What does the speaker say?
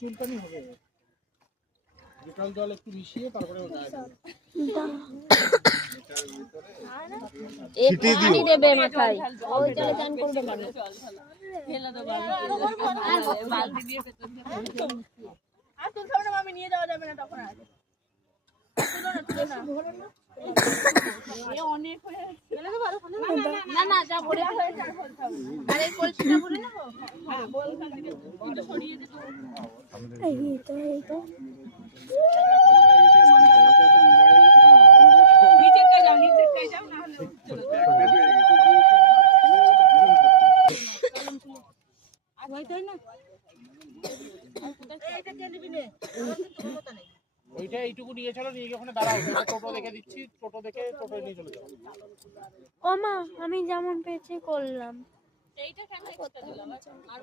চুলকানি হবে, ডেটল জল একটু মিশিয়ে তারপরে পানি দেবে মাথায়, ওই জলে চান করবে কেন? আর তুলতে হবে না মামি, নিয়ে যাওয়া যাবে না তখন। আর অনেক হয়ে না না যা ভরে হয়েছে আর বলতে হবে না। আর এই কলসিটা ভরে নেবো। হ্যাঁ বলখান থেকে একটু সরিয়ে দিতে হবে। এই তো নিচেরটায় যাও, নিচেরটায় যাও, না হলে ওইটা এইটুকু নিয়ে চলো, নিয়ে গিয়ে ওখানে দাঁড়াও, টোটো দেখে দিচ্ছি, টোটো দেখে টোটো নিয়ে চলে যাও। ও মা, আমি যেমন পেয়েছি করলাম। এইটা কেন এক্সট্রা দিলাম? আর